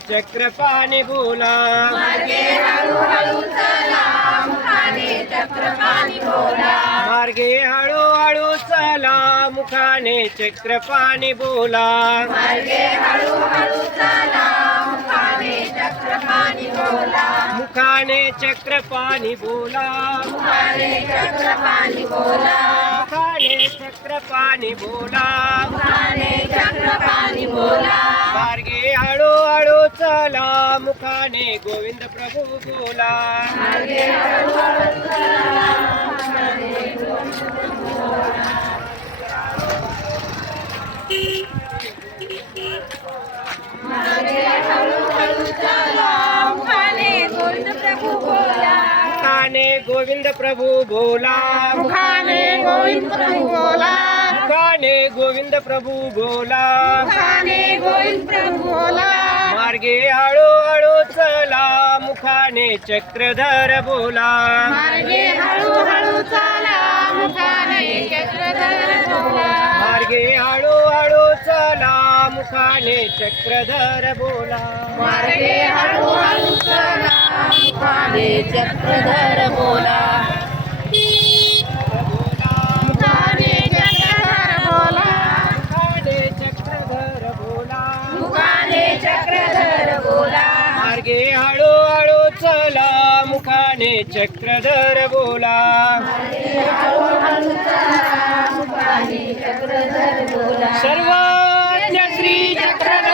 चक्रपाणी बोला, मार्गे हळूहळू चला, मुखाने चक्रपाणी बोला. मार्गे हळूहळू चला, मुखाने चक्रपाणी बोला. मार्गे हळूहळू चला, मुखाने चक्रपाणी बोला. मुखाने चक्रपाणी बोला, मुखाने चक्रपाणी बोला. मुखाने चक्रपाणी बोला. मुखाने चक्रपाणी बोला. मार्गे हळूहळू चला, मुखाने गोविंद प्रभू बोला. मार्गे हळूहळू चला, मुखाने गोविंद प्रभू बोला. मार्गे हळूहळू चला, मुखाने गोविंद प्रभू बोला. मुखाने गोविंद प्रभू बोला. मुखाने गोविंद प्रभू बोला. मुखाने गोविंद प्रभू बोला. मुखाने गोविंद प्रभू बोला. मार्गे हळूहळू चला, मुखाने चक्रधर बोला. मार्गे हळूहळू चला, मुखाने चक्रधर बोला. मार्गे हळूहळू चला, मुखाने चक्रधर बोला. मार्गे हळूहळू चला, मुखाने चक्रधर बोला. मुखाने चक्रधर बोला. मुखाने चक्रधर बोला. मुखाने चक्रधर बोला. मार्गे हळूहळू चला, मुखाने चक्रधर बोला. हळूहळू चला, मुखाने चक्रधर बोला. सर्वज्ञ श्री चक्रधर